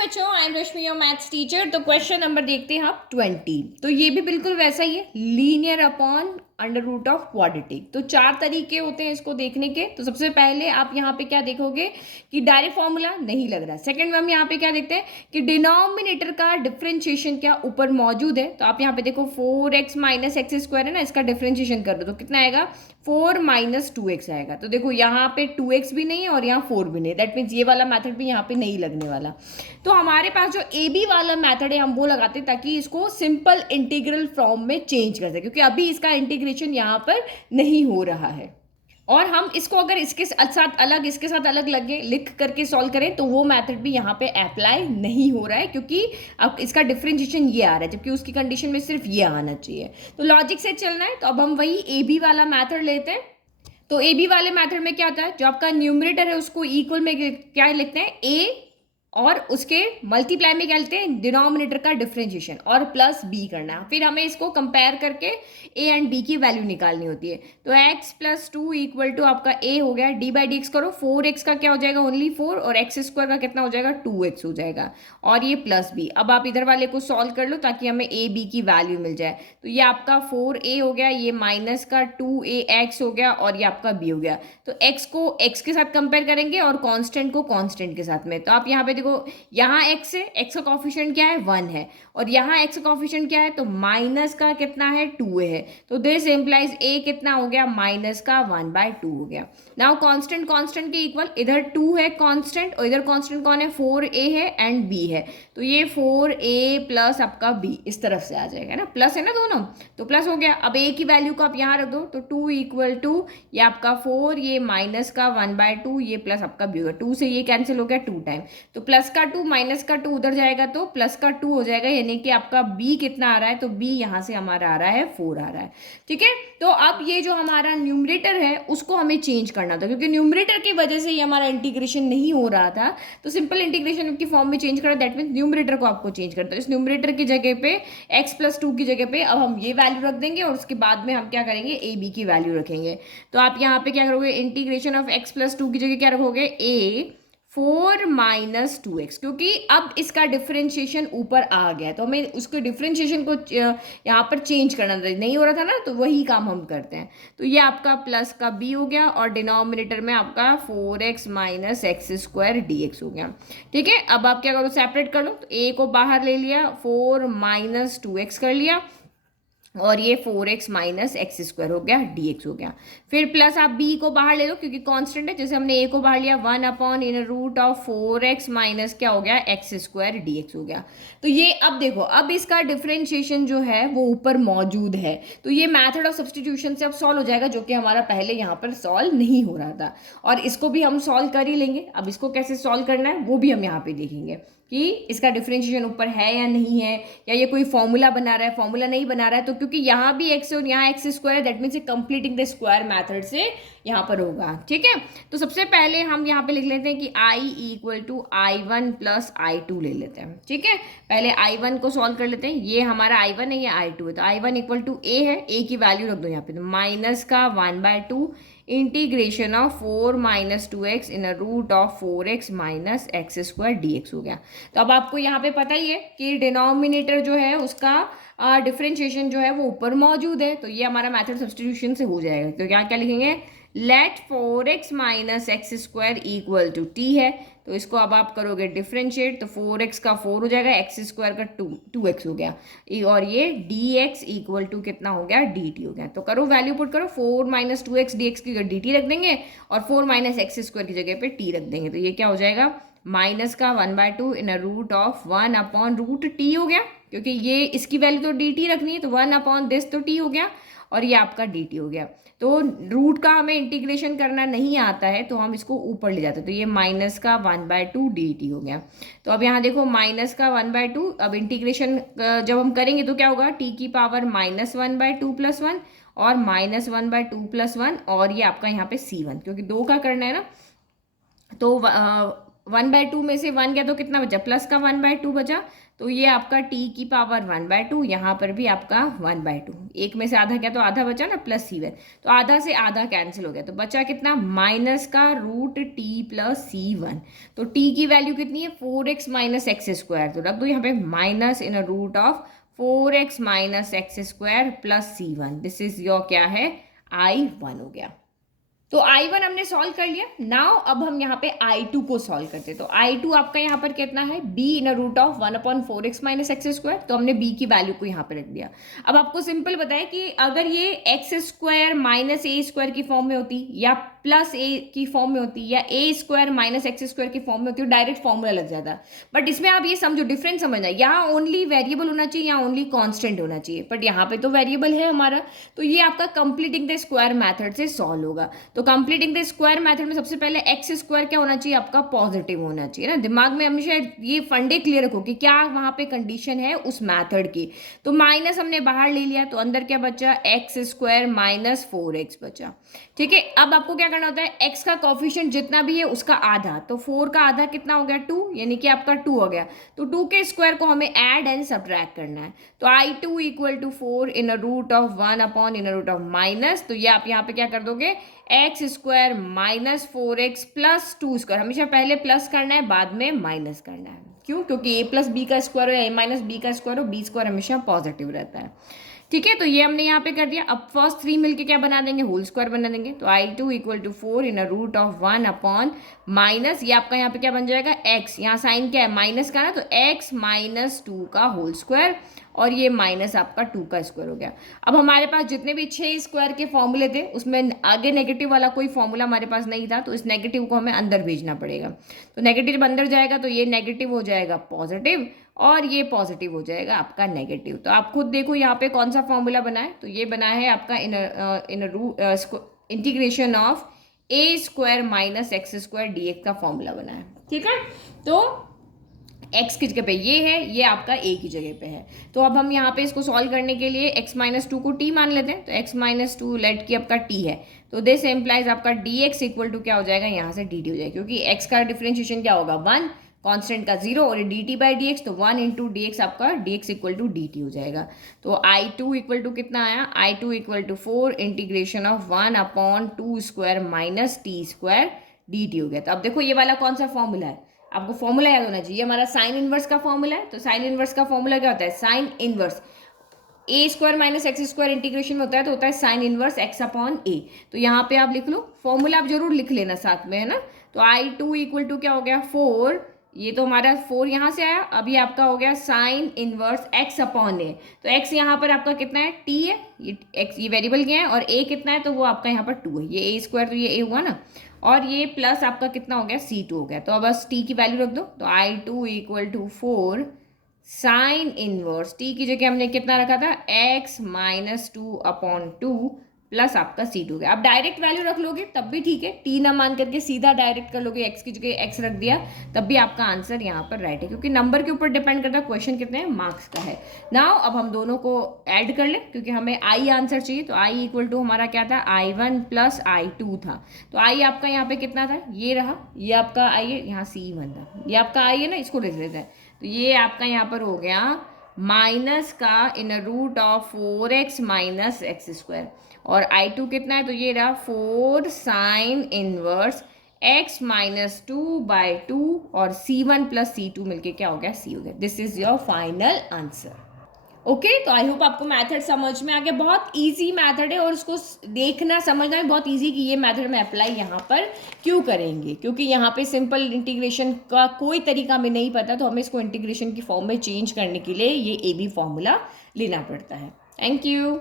बच्चों, I am Rashmi your maths teacher. तो question number देखते हैं आप 20। तो ये भी बिल्कुल वैसा ही है, linear upon under root of quadratic. तो चार तरीके होते हैं इसको देखने के। तो सबसे पहले आप यहाँ पे क्या देखोगे कि डायरेक्ट फॉर्मूला नहीं लग रहा। सेकंड में हम यहाँ पे क्या देखते हैं कि डिनोमिनेटर का डिफरेंशिएशन क्या ऊपर मौजूद है। तो आप यहाँ पे देखो 4x माइनस एक्स स्क्वायर है ना, इसका डिफरेंशिएशन कर दो तो कितना आएगा 4 माइनस 2x आएगा। तो देखो यहाँ पे 2x भी नहीं है और यहाँ 4 भी नहीं, दैट मीन्स ये वाला मैथड भी यहाँ पे नहीं लगने वाला। तो हमारे पास जो ए बी वाला मेथड है हम वो लगाते हैं ताकि इसको सिंपल इंटीग्रल फॉर्म में चेंज कर सके, क्योंकि अभी इसका इंटीग्रेशन यहाँ पर नहीं हो रहा है। और हम इसको अगर इसके साथ अलग लगे लिख करके सॉल्व करें तो वो मेथड भी यहाँ पे अप्लाई नहीं हो रहा है, क्योंकि अब इसका डिफरेंशिएशन ये आ रहा है जबकि उसकी कंडीशन में सिर्फ ये आना चाहिए। तो लॉजिक से चलना है, तो अब हम वही ए बी वाला मैथड लेते हैं। तो ए बी वाले मैथड में क्या होता है, जो आपका न्यूमरेटर है उसको इक्वल में क्या लिखते हैं ए, और उसके मल्टीप्लाई में क्या लेते हैं डिनोमिनेटर का डिफरेंशिएशन और प्लस बी करना है। फिर हमें इसको कंपेयर करके ए एंड बी की वैल्यू निकालनी होती है। तो x प्लस 2 इक्वल टू आपका a हो गया, डी बाई डी एक्स करो, 4x का क्या हो जाएगा ओनली 4 और एक्स स्क्वायर का कितना हो जाएगा 2x हो जाएगा, और ये प्लस बी। अब आप इधर वाले को सॉल्व कर लो ताकि हमें a b की वैल्यू मिल जाए। तो ये आपका 4a हो गया, ये माइनस का 2ax हो गया और ये आपका b हो गया। तो x को x के साथ कंपेयर करेंगे और कांस्टेंट को कांस्टेंट के साथ में। तो आप यहाँ पे देखो, यहाँ x है, x का कॉफिशिएंट क्या है 1 है, और यहाँ x का कॉफिशिएंट क्या है तो माइनस का कितना है 2 है। तो दिस इंप्लाइज a कितना हो गया माइनस का 1/2 हो गया। नाउ कांस्टेंट कांस्टेंट के इक्वल, इधर 2 है कांस्टेंट और इधर कांस्टेंट कौन है 4a है एंड b है। तो ये 4a प्लस आपका b इस तरफ से आ जाएगा ना, प्लस है ना दोनों, तो प्लस हो गया। अब a की वैल्यू को आप यहाँ रख दो, तो 2 इक्वल टू ये आपका 4, ये माइनस का 1/2, ये प्लस आपका b होगा। 2 से ये कैंसिल हो गया 2 टाइम, तो प्लस का 2 माइनस का 2 उधर जाएगा तो प्लस का 2 हो जाएगा, यानी कि आपका b कितना आ रहा है तो b यहाँ से हमारा आ रहा है 4 आ रहा है। ठीक है, तो अब ये जो हमारा न्यूमरेटर है उसको हमें चेंज करना था, क्योंकि न्यूमरेटर की वजह से ये हमारा इंटीग्रेशन नहीं हो रहा था। तो सिंपल इंटीग्रेशन की फॉर्म में चेंज करना, दैट मीन्स न्यूमरेटर को आपको चेंज करना। तो इस न्यूमरेटर की जगह पे x प्लस 2 की जगह पे अब हम ये वैल्यू रख देंगे और उसके बाद में हम क्या करेंगे ए बी की वैल्यू रखेंगे। तो आप यहाँ पे क्या करोगे, इंटीग्रेशन ऑफ x प्लस 2 की जगह क्या रखोगे a 4 माइनस 2x, क्योंकि अब इसका डिफरेंशिएशन ऊपर आ गया तो हमें उसके डिफरेंशिएशन को यहाँ पर चेंज करना था, नहीं हो रहा था ना, तो वही काम हम करते हैं। तो ये आपका प्लस का b हो गया और डिनोमिनेटर में आपका 4x minus x square D x हो गया। ठीक है, अब आप क्या करो सेपरेट कर लो, तो a को बाहर ले लिया, 4 माइनस 2x कर लिया और ये 4x माइनस एक्स स्क्वायर हो गया dx हो गया। फिर प्लस आप b को बाहर ले लो क्योंकि कांस्टेंट है, जैसे हमने a को बाहर लिया 1 upon in root of 4x minus क्या हो गया एक्स स्क्वायर dx हो गया। तो ये अब देखो, अब इसका डिफरेंशिएशन जो है वो ऊपर मौजूद है, तो ये मेथड ऑफ सब्सटीट्यूशन से अब सॉल्व हो जाएगा, जो कि हमारा पहले यहाँ पर सॉल्व नहीं हो रहा था। और इसको भी हम सॉल्व कर ही लेंगे। अब इसको कैसे सॉल्व करना है वो भी हम यहाँ पे देखेंगे कि इसका डिफरेंशिएशन ऊपर है या नहीं है, या ये कोई फॉर्मूला बना रहा है फॉर्मूला नहीं बना रहा है। तो क्योंकि यहाँ भी x और यहाँ x square, that means completing the square method से यहाँ पर होगा। ठीक है, तो सबसे पहले हम यहाँ पे लिख लेते हैं कि i equal to i1 plus i2 ले लेते हैं। ठीक है, पहले i1 को सॉल्व कर लेते हैं, ये हमारा i1 है, ये i2 है। तो i1 इक्वल टू a है, a की वैल्यू रख दो यहाँ पे, तो माइनस का 1/2 integration of 4 minus 2x in root of 4x minus x square dx हो गया। तो अब आपको यहाँ पे पता ही है कि डिनोमिनेटर जो है उसका डिफरेंशिएशन जो है वो ऊपर मौजूद है, तो ये हमारा मेथड सब्सटीट्यूशन से हो जाएगा। तो यहाँ क्या लिखेंगे, let 4x minus x square equal to t है, तो इसको अब आप करोगे डिफरेंशिएट, तो 4x का 4 हो जाएगा, एक्स स्क्वायर का 2x हो गया, और ये dx इक्वल टू कितना हो गया dt हो गया। तो करो वैल्यू पुट करो, 4 माइनस 2x dx की जगह dt रख देंगे और 4 माइनस एक्स स्क्वायर की जगह पे t रख देंगे। तो ये क्या हो जाएगा माइनस का 1/2 in root of 1 upon root t हो गया, क्योंकि ये इसकी वैल्यू तो dt रखनी है, तो 1 अपॉन दिस तो t हो गया और ये आपका dt हो गया। तो रूट का हमें इंटीग्रेशन करना नहीं आता है तो हम इसको ऊपर ले जाते हैं, तो ये माइनस का 1/2 dt हो गया। तो अब यहाँ देखो माइनस का 1/2, अब इंटीग्रेशन जब हम करेंगे तो क्या होगा, t की पावर माइनस 1/2 प्लस 1 और माइनस 1/2 प्लस 1, और ये आपका यहाँ पे c1, क्योंकि 2 का करना है ना, तो 1/2 में से 1 गया तो कितना बचा, प्लस का 1/2 बचा। तो ये आपका t की पावर 1/2, यहाँ पर भी आपका 1/2, एक में से आधा गया तो आधा बचा ना, प्लस C1, तो आधा से आधा कैंसिल हो गया, तो बचा कितना, माइनस का रूट t प्लस C1। तो t की वैल्यू कितनी है, 4x माइनस एक्स स्क्वायर, तो रख दो यहाँ पे minus in root of 4x minus x square plus C1। This is your क्या है, I1 हो गया। तो I1 हमने सॉल्व कर लिया। नाउ अब हम यहाँ पे I2 को सॉल्व करते हैं। तो I2 आपका यहाँ पर कितना है, b in root of 1/4x minus x square, तो हमने b की वैल्यू को यहाँ पे रख दिया। अब आपको सिंपल बताया कि अगर ये एक्स स्क्वायर माइनस ए स्क्वायर की फॉर्म में होती, या प्लस ए की फॉर्म में होती, या ए स्क्वायर माइनस एक्स स्क्वायर की फॉर्म में होती, तो डायरेक्ट फॉर्मूला लग जाता। बट इसमें आप ये समझो, डिफरेंस समझना, यहाँ ओनली वेरिएबल होना चाहिए, यहाँ ओनली कॉन्स्टेंट होना चाहिए, बट यहाँ पे तो वेरिएबल है हमारा। तो ये आपका कंप्लीटिंग द स्क्वायर मैथड से सॉल्व होगा। तो कंप्लीटिंग द स्क्वायर मेथड में सबसे पहले एक्स स्क्वायर क्या होना चाहिए, आपका पॉजिटिव होना चाहिए ना। दिमाग में हमेशा ये फंडे क्लियर रखो कि क्या वहां पे कंडीशन है उस मेथड की। तो माइनस हमने बाहर ले लिया, तो अंदर क्या बचा, एक्स स्क्वायर माइनस 4x बचा। ठीक है, अब आपको क्या करना होता है, एक्स का कोफिशिएंट जितना भी है उसका आधा, तो 4 का आधा कितना हो गया, 2, यानी कि आपका 2 हो गया। तो 2 के स्क्वायर को हमें ऐड एंड सब्ट्रैक्ट करना है। तो I2 equal to 4 in root of 1 upon in root of minus, तो ये आप यहाँ पे क्या कर दोगे, x square minus 4x plus 2 square, हमेशा पहले प्लस करना है बाद में माइनस करना है। क्यों, क्योंकि a प्लस बी का स्क्वायर हो या a माइनस बी का स्क्वायर हो, बी स्क्वायर हमेशा पॉजिटिव रहता है। ठीक है, तो ये हमने यहाँ पे कर दिया। अब फर्स्ट 3 मिलके क्या बना देंगे, होल स्क्वायर बना देंगे। तो I2 equal to 4 in root of 1 upon minus, ये आपका यहाँ पे क्या बन जाएगा, x, यहाँ साइन क्या है, माइनस का ना, तो x माइनस 2 का होल स्क्वायर, और ये माइनस आपका 2 का स्क्वायर हो गया। अब हमारे पास जितने भी 6 स्क्वायर के फॉर्मूले थे उसमें आगे नेगेटिव वाला कोई फॉर्मूला हमारे पास नहीं था, तो इस नेगेटिव को हमें अंदर भेजना पड़ेगा। तो नेगेटिव जब अंदर जाएगा तो ये नेगेटिव हो जाएगा पॉजिटिव, और ये पॉजिटिव हो जाएगा आपका नेगेटिव। तो आप खुद देखो यहाँ पे कौन सा फॉर्मूला बना है, तो ये बना है आपका integration of A square minus x square D x का फॉर्मूला बना है। ठीक है, तो x की जगह पे ये है, ये आपका a की जगह पे है। तो अब हम यहाँ पे इसको सॉल्व करने के लिए x माइनस 2 को t मान लेते हैं। तो x माइनस 2 लेट की आपका t है, तो दिस एम्प्लाइज आपका dx इक्वल टू क्या हो जाएगा, यहाँ से dt हो जाएगा, क्योंकि x का डिफरेंशिएशन क्या होगा, 1, कांस्टेंट का 0, और dt बाई dx, तो 1 इंटू dx आपका dx इक्वल टू dt हो जाएगा। तो I2 इक्वल टू कितना आया, I2 equal to 4 integration of 1 upon 2 square minus t square dt हो गया। तो अब देखो ये वाला कौन सा फॉर्मूला है, आपको फॉर्मूला याद होना चाहिए, हमारा साइन इनवर्स का फॉर्मूला है। तो साइन इनवर्स का फॉर्मूला क्या होता है, sine inverse a square minus x square integration में होता है, तो होता है sine inverse x upon a. तो यहाँ पे आप लिख लो, फॉर्मूला आप जरूर लिख लेना साथ में, है ना। तो I2 इक्वल टू क्या हो गया, 4, ये तो हमारा 4 यहाँ से आया, अभी आपका हो गया sign inverse x upon a. तो एक्स यहाँ पर आपका कितना है, टी है, ये एक्स ये वेरिएबल क्या है, और ए कितना है, तो वो आपका यहाँ पर 2 है, ये ए स्क्वायर, तो ये ए हुआ ना, और ये प्लस आपका कितना हो गया, C2 हो गया। तो अब बस t की वैल्यू रख दो। तो I2 equal to 4 sine inverse, t की जगह हमने कितना रखा था, x माइनस 2 अपॉन 2 प्लस आपका C2 हो गया। अब डायरेक्ट वैल्यू रख लोगे तब भी ठीक है, t ना मान करके सीधा डायरेक्ट कर लोगे, x की जगह x रख दिया, तब भी आपका आंसर यहाँ पर राइट है, क्योंकि नंबर के ऊपर डिपेंड करता है क्वेश्चन कितने हैं, मार्क्स का है। नाउ अब हम दोनों को ऐड कर लें, क्योंकि हमें I आंसर चाहिए। तो I इक्वल टू हमारा क्या था, I1 प्लस I2 था। तो I आपका यहाँ पे कितना था, ये रहा, ये आपका I है, यहाँ C1 था, ये आपका I है ना, इसको लिख लेते हैं। तो ये आपका यहाँ पर हो गया माइनस का in root of 4x minus x square, और I2 कितना है, तो ये रहा 4 साइन इनवर्स x माइनस 2/2, और C1 प्लस C2 मिलके क्या हो गया, C हो गया। This is your final answer. Okay, तो आई होप आपको मेथड समझ में आ गया। बहुत इजी मेथड है, और उसको देखना समझना भी बहुत इजी कि ये मेथड में अप्लाई यहाँ पर क्यों करेंगे, क्योंकि यहाँ पे सिंपल इंटीग्रेशन का कोई तरीका हमें नहीं पता, तो हमें इसको इंटीग्रेशन की फॉर्म में चेंज करने के लिए ये AB फॉर्मूला लेना पड़ता है। Thank you.